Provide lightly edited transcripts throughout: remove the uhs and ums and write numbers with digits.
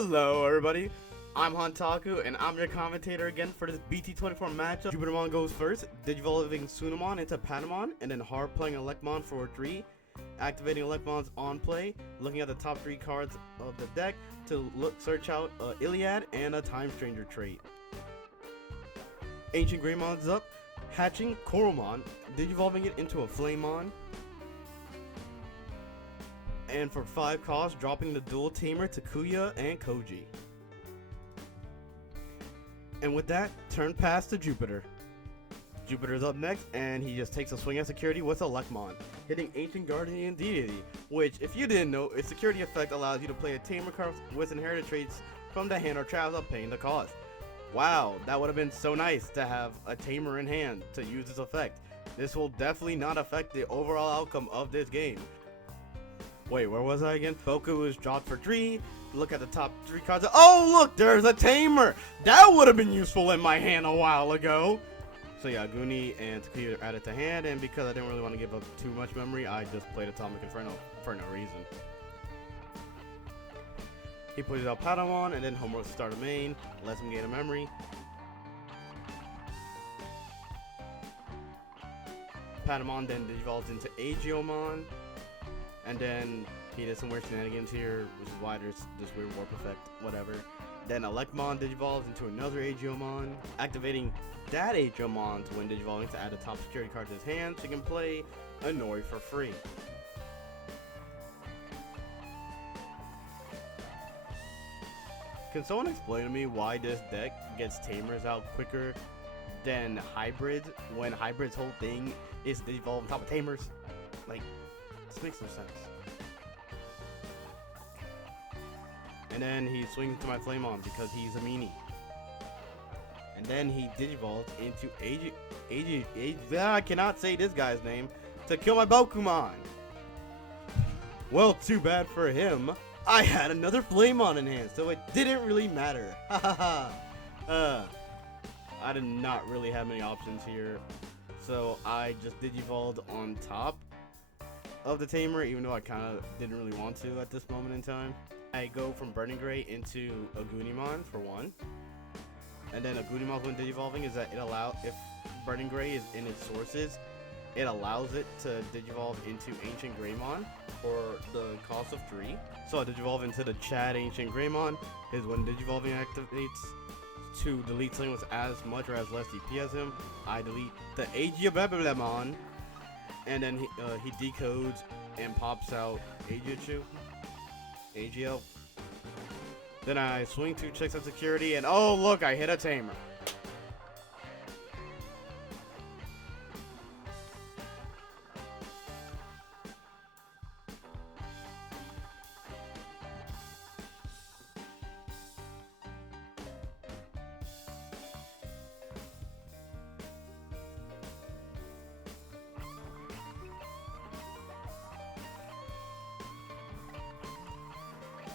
Hello everybody, I'm Hantaku and I'm your commentator again for this BT-24 matchup. Jupitermon goes first, digivolving Sunamon into Patamon, and then hard playing Electmon for 3, activating Electmon's on play, looking at the top 3 cards of the deck to search out Iliad and a Time Stranger trait. AncientGreymon's up, hatching Coromon, digivolving it into a Flamemon, and for 5 cost, dropping the dual tamer to Kuya and Koji. And with that, turn pass to Jupiter. Jupiter's up next, and he just takes a swing at security with Electmon, hitting Ancient Guardian Deity, which, if you didn't know, its security effect allows you to play a tamer card with inherited traits from the hand or trap without paying the cost. Wow, that would have been so nice to have a tamer in hand to use this effect. This will definitely not affect the overall outcome of this game. Wait, where was I again? Boku is dropped for 3. Look at the top 3 cards. Oh, look, there's a tamer. That would have been useful in my hand a while ago. So yeah, Goonie and Takuya are added to hand, and because I didn't really want to give up too much memory, I just played Atomic Inferno for no reason. He pushes out Patamon, and then Homeworld to start a main, lets him gain a memory. Patamon then evolves into Agiomon. And then he did some weird shenanigans here, which is why there's this weird warp effect, whatever. Then Electmon digivolves into another Agiomon, activating that Agiomon to when digivolving to add a top security card to his hand so he can play Anori for free. Can someone explain to me why this deck gets tamers out quicker than hybrids when hybrids' whole thing is digivolve on top of tamers? Like, this makes no sense. And then he swings to my Flamemon because he's a meanie. And then he digivolves into I cannot say this guy's name, to kill my Bokumon. Well, too bad for him. I had another Flamemon in hand, so it didn't really matter. I did not really have many options here, so I just digivolved on top of the tamer, even though I kind of didn't really want to at this moment in time. I go from Burning Gray into a Goonimon for 1, and then a Goonimon when digivolving is that it allows, if Burning Gray is in its sources, it allows it to digivolve into AncientGreymon for the cost of 3. So I digivolve into the Chad AncientGreymon. His when digivolving activates to delete something with as much or as less DP as him. I delete the Agiomon, and then he decodes and pops out Agio. Then I swing 2 checks at security, and oh look, I hit a tamer.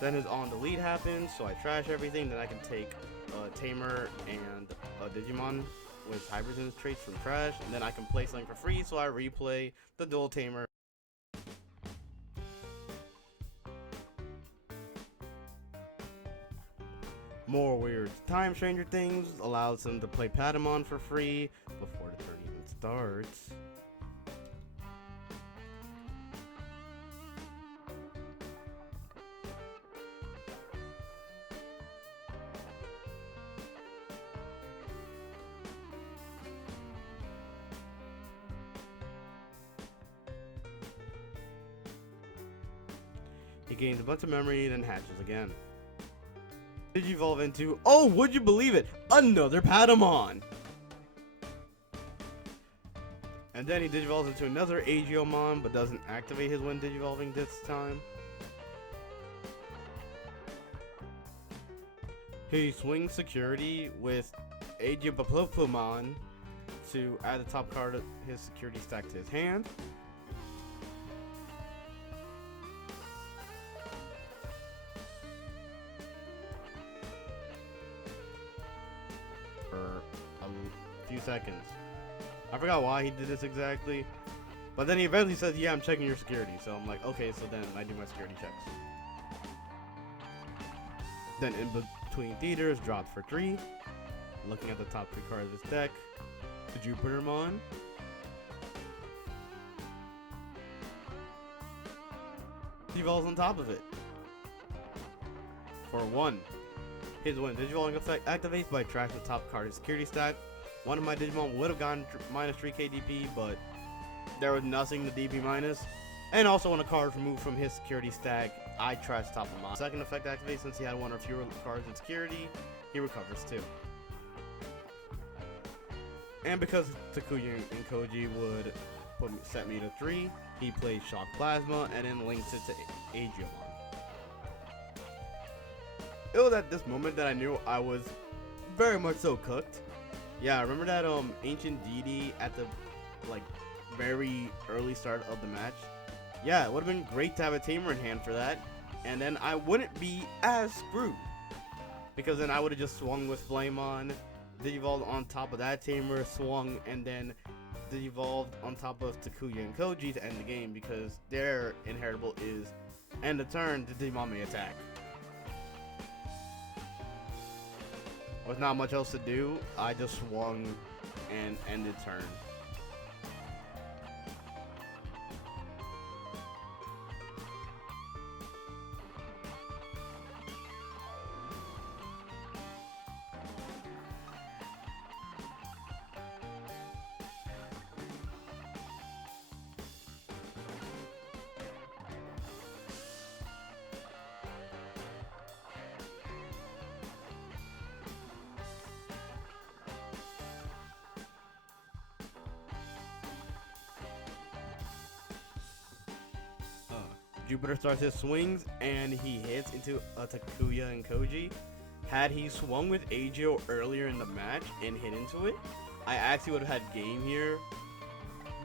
Then his on delete happens, so I trash everything. Then I can take a tamer and a Digimon with hybrids in his traits from trash, and then I can play something for free, so I replay the dual tamer. More weird Time Stranger things allows him to play Patamon for free before the turn even starts. He gains a bunch of memory, then hatches again. Digivolve into, oh, would you believe it, another Patamon! And then he digivolves into another Agiomon, but doesn't activate his when digivolving this time. He swings security with Agiopopomon to add the top card of his security stack to his hand. A few seconds. I forgot why he did this exactly, but then he eventually says, yeah, I'm checking your security. So I'm like, okay, so then I do my security checks. Then in between theaters dropped for 3. Looking at the top 3 cards of his deck, the Jupitermon, Digivolves on top of it. For 1. His when Digivolving effect activates by tracking the top card of security stack. One of my Digimon would have gotten minus 3k DP, but there was nothing to DP minus. And also when a card removed from his security stack, I trashed top of mine. Second effect activates since he had 1 or fewer cards in security, he recovers 2. And because Takuya and Koji would set me to 3, he plays Shock Plasma and then links it to Agiomon. It was at this moment that I knew I was very much so cooked. Yeah, remember that ancient deity at the very early start of the match? Yeah, it would have been great to have a tamer in hand for that, and then I wouldn't be as screwed. Because then I would have just swung with Flame on, Digivolved on top of that tamer, swung, and then Digivolved on top of Takuya and Koji to end the game because their inheritable is end the turn, the Digimon may attack. With not much else to do, I just swung and ended turn. Jupiter starts his swings and he hits into a Takuya and Koji. Had he swung with Agio earlier in the match and hit into it, I actually would have had game here,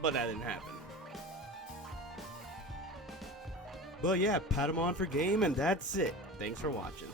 but that didn't happen. But yeah, pat him on for game, and that's it. Thanks for watching.